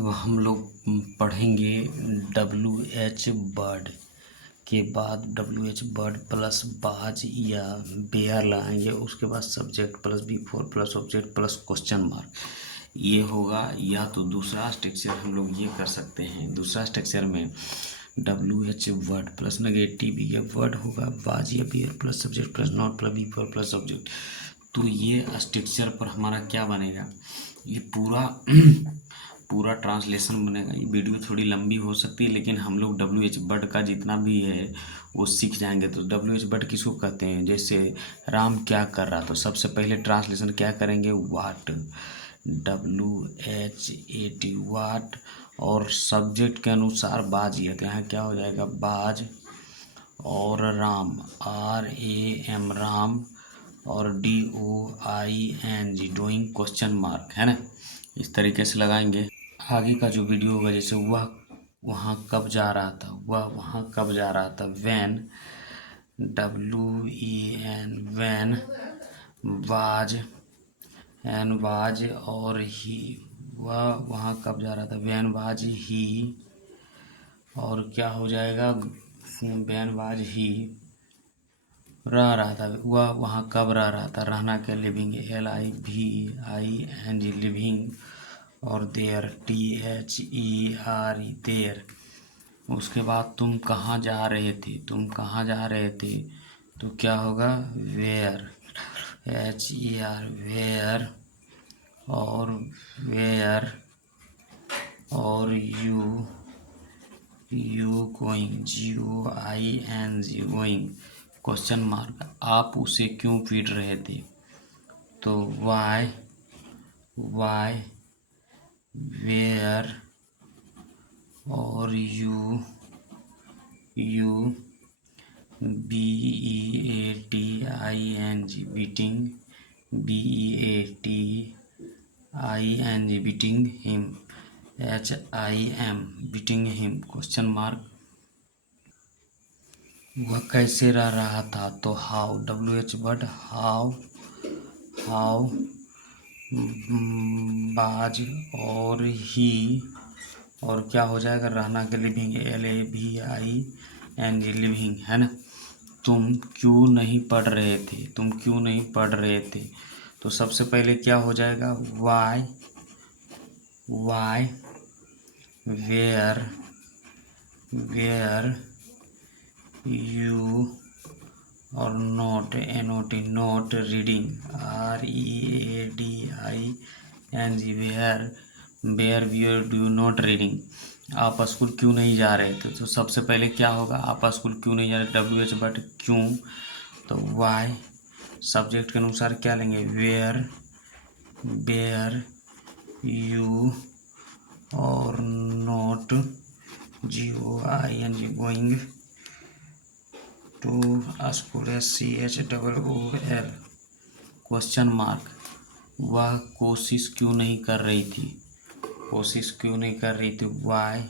अब हम लोग पढ़ेंगे WH बर्ड के बाद WH बर्ड प्लस बाज या बेयर लगाएंगे। उसके बाद subject plus B4 plus object plus question mark. ये होगा, या तो दूसरा स्ट्रक्चर हम लोग ये कर सकते हैं। दूसरा स्ट्रक्चर में WH वर्ड प्लस नेगेटिव या वर्ड होगा, बाज या were plus subject plus not plus B4 plus object. तो ये स्ट्रक्चर पर हमारा क्या बनेगा, ये पूरा ट्रांसलेशन बनेगा। ये वीडियो थोड़ी लंबी हो सकती है, लेकिन हम लोग WH बर्ड का जितना भी है वो सीख जाएंगे। तो WH बर्ड किसको कहते हैं, जैसे राम क्या कर रहा, तो सबसे पहले ट्रांसलेशन क्या करेंगे, वाट, WHAT वाट। और सब्जेक्ट के अनुसार बाज, ये तो यहाँ क्या हो जाएगा, बाज। और राम, RAM राम। और DOING डूइंग क्वेश्चन मार्क, है ना। इस तरीके से लगाएंगे। आगे का जो वीडियो होगा, जैसे वह वहाँ कब जा रहा था, वह वहाँ कब जा रहा था, when, WEN when, was, and was. और ही, वह वहाँ कब जा रहा था, वैन वाज ही। और क्या हो जाएगा, वैन वाज ही रह रहा था, वह वहाँ कब रह रहा था, रहना क्या, लिविंग, LIVING लिविंग। और देयर, THERE देयर। उसके बाद तुम कहाँ जा रहे थे, तुम कहाँ जा रहे थे, तो क्या होगा, वेयर, HER वेयर। और वेयर। और you going, GOING going question mark. आप उसे क्यों पीट रहे थे, तो वाई वेयर। और you BEATING beating, BEATING beating him, HIM beating him question mark. वह कैसे रह रहा था, तो हाउ, WH वर्ड हाउ बाज। और ही, और क्या हो जाएगा, रहना के लिविंग, LAVING लिविंग, है ना। तुम क्यों नहीं पढ़ रहे थे, तुम क्यों नहीं पढ़ रहे थे, तो सबसे पहले क्या हो जाएगा, वाई वेयर यू। और not, NOT not reading, READING were were do not reading. आप स्कूल क्यों नहीं जा रहे थे, तो सबसे पहले क्या होगा, आप स्कूल क्यों नहीं जा रहे, WH बट क्यों, तो वाई। सब्जेक्ट के अनुसार क्या लेंगे, वेयर यू। और not, GOING going to school, SCHOOL question mark. वह कोशिश क्यों नहीं कर रही थी, कोशिश क्यों नहीं कर रही थी, वाई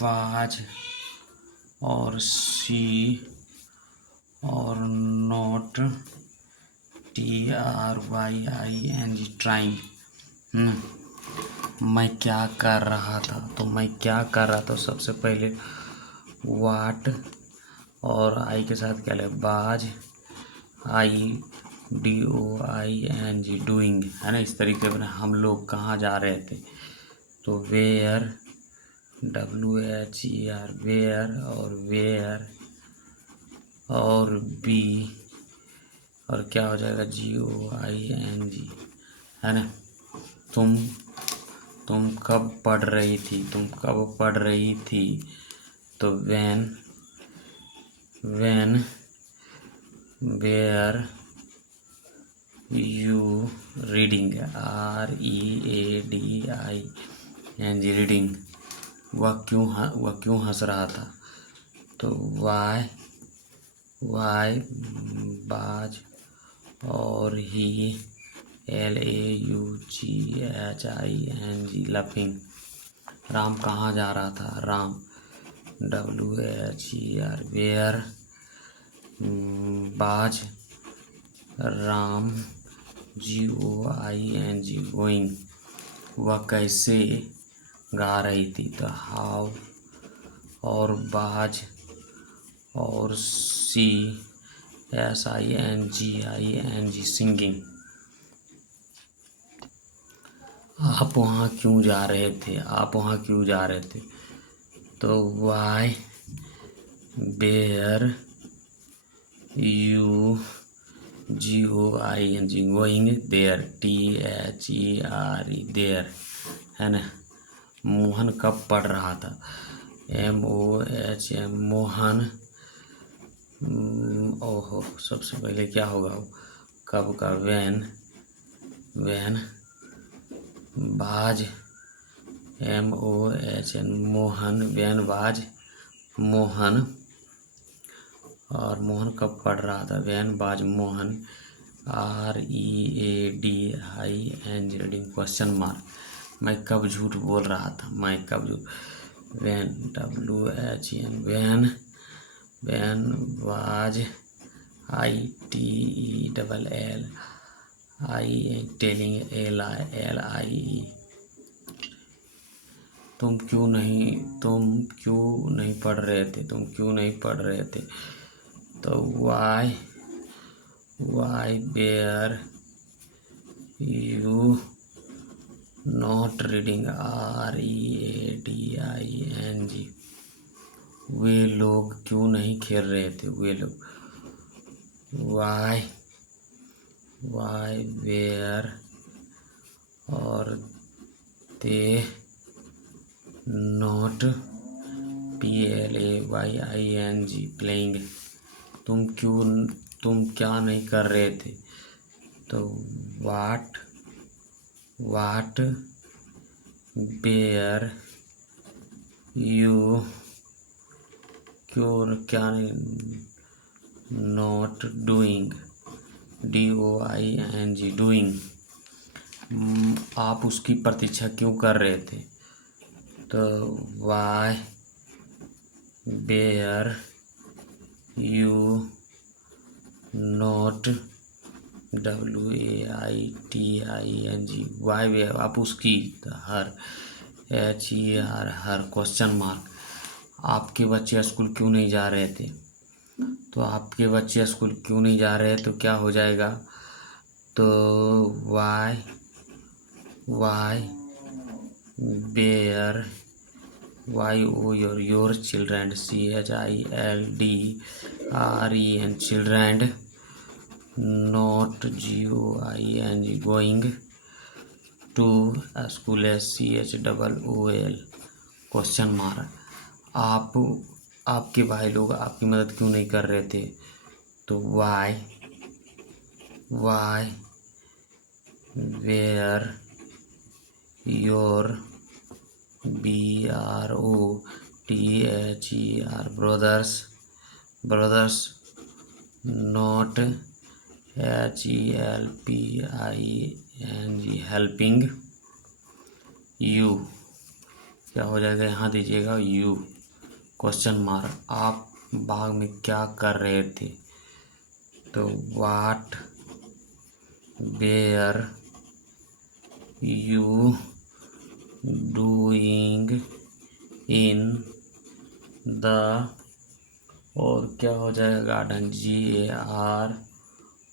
वाज। और सी। और नोट, TRYING ट्राइंग। मैं क्या कर रहा था, तो मैं क्या कर रहा था, सबसे पहले वाट। और आई के साथ क्या ले, बाज, DOING डूइंग, है ना। इस तरीके से हम लोग कहाँ जा रहे थे, तो वेयर, WHER वेयर। और वेयर। और बी। और क्या हो जाएगा, GOING, है ना। तुम कब पढ़ रही थी, तुम कब पढ़ रही थी, तो when were you reading, READING reading. वह क्यों हंस रहा था, तो वाई बाज। और ही, LAUGHING लाफिंग। राम कहाँ जा रहा था, राम, WHER वेयर बाज राम GOING गोइंग, वह कैसे गा रही थी। तो हाउ, और बाज, और SINGING सिंगिंग। आप वहाँ क्यों जा रहे थे, आप वहाँ क्यों जा रहे थे। तो why were you GOING going there, THERE there, है ना। मोहन कब पढ़ रहा था, MOHM मोहन। ओहो, सबसे पहले क्या होगा, कब का, वैन बाज, MOHN Mohan, van was Mohan. और मोहन कब पढ़ रहा था, when was Mohan, READING reading question mark. मैं कब झूठ बोल रहा था, मैं कब झूठ, when WHEN when was ITELLIE telling LIE। तुम क्यों नहीं पढ़ रहे थे, तुम क्यों नहीं पढ़ रहे थे। तो why were you not reading, READING। वे लोग क्यों नहीं खेल रहे थे, वे लोग। वाई वेयर और दे नॉट PLAYING प्लेइंग। तुम क्या नहीं कर रहे थे। तो वाट वेयर यू, क्या नहीं, नॉट डूइंग, DOING डूइंग। आप उसकी प्रतीक्षा क्यों कर रहे थे। तो why were you not WAITING why were, आप उसकी, her HER her question mark. आपके बच्चे स्कूल क्यों नहीं जा रहे थे। तो आपके बच्चे स्कूल क्यों नहीं जा रहे, तो क्या हो जाएगा। तो why were your children, CHILDREN children not GOING going to school, SCHOOL question mark. आपके भाई लोग आपकी मदद क्यों नहीं कर रहे थे। तो why were your BROTHER brothers not HELPING helping you. क्या हो जाएगा, यहाँ दीजिएगा यू क्वेश्चन मार्क। आप बाग में क्या कर रहे थे। तो what were you doing in the, और क्या हो जाएगा, गार्डन, GAR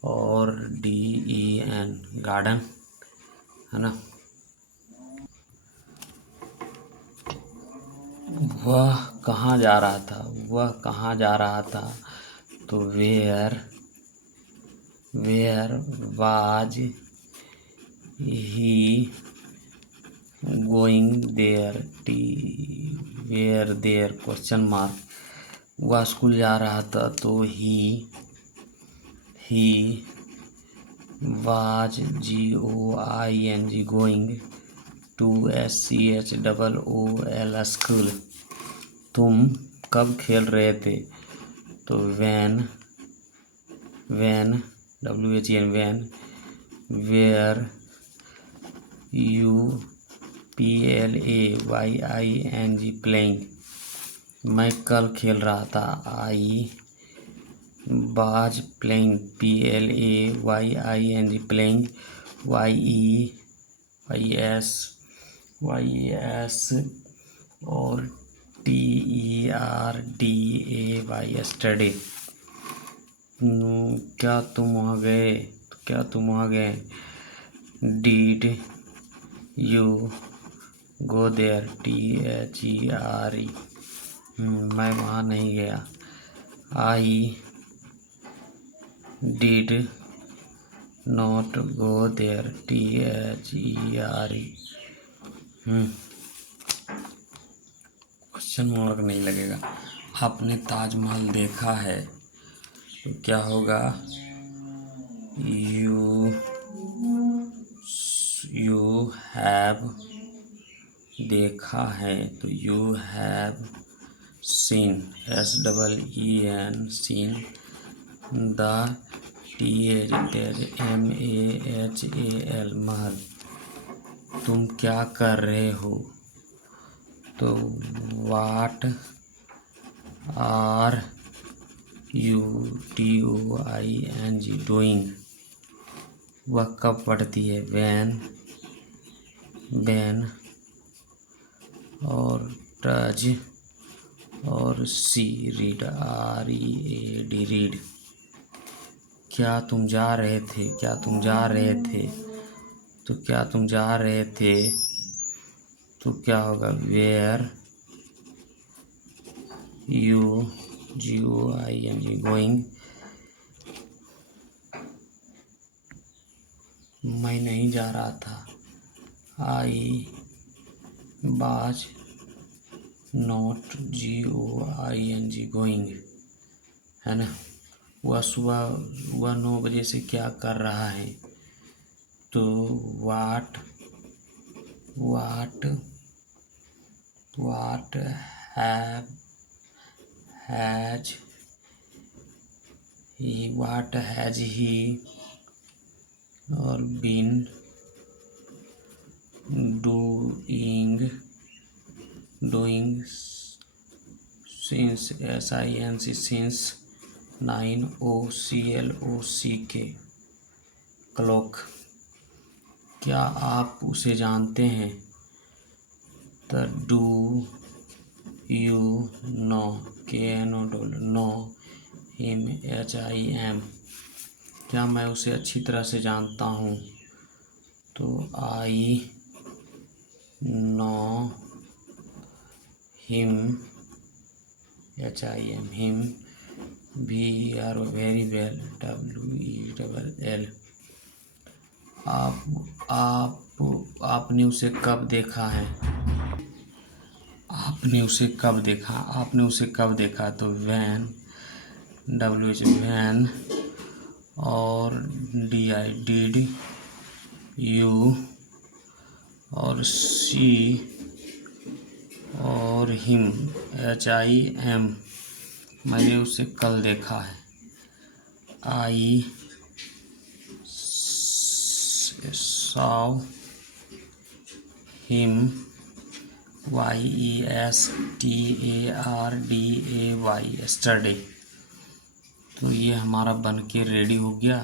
और DEN गार्डन, है ना। वह कहाँ जा रहा था। तो where was he going there, where there question mark. वह स्कूल जा रहा था, तो he was GOING going to SCHOOL school. तुम कब खेल रहे थे। तो when WHEN when were you PLAYING playing. मैं कल खेल रहा था, I was playing PLAYING playing YES और TERDAY स्टडी। क्या तुम वहाँ गए? क्या तुम वहाँ गए? Did you go there? THERE। मैं वहाँ नहीं गया। I did not go there। THERE। Question mark नहीं लगेगा। आपने ताजमहल देखा है तो क्या होगा? यू हैव देखा है तो you have seen SEEN seen the THMAHAL Mahal. तुम क्या कर रहे हो तो what are you DOING doing. वह कब पढ़ती है? वैन और डज और सी रीड READ रीड। क्या तुम जा रहे थे? क्या तुम जा रहे थे तो क्या तुम जा रहे थे तो क्या होगा? Were you GOING going. मैं नहीं जा रहा था। I was not GOING going, है ना। वह 9 बजे से क्या कर रहा है तो वाट हैज ही और been doing since SINC since 9 OCLOCK clock. क्या आप उसे जानते हैं तो do you know KNO him HIM। क्या मैं उसे अच्छी तरह से जानता हूँ तो I know him HIM him VER very well WELL। आपने उसे कब देखा है? आपने उसे कब देखा तो वैन वैन और DI डिड यू और सी और हिम HIM मैंने उसे कल देखा है। आई saw him YESTARDAY yesterday। तो ये हमारा बन के रेडी हो गया।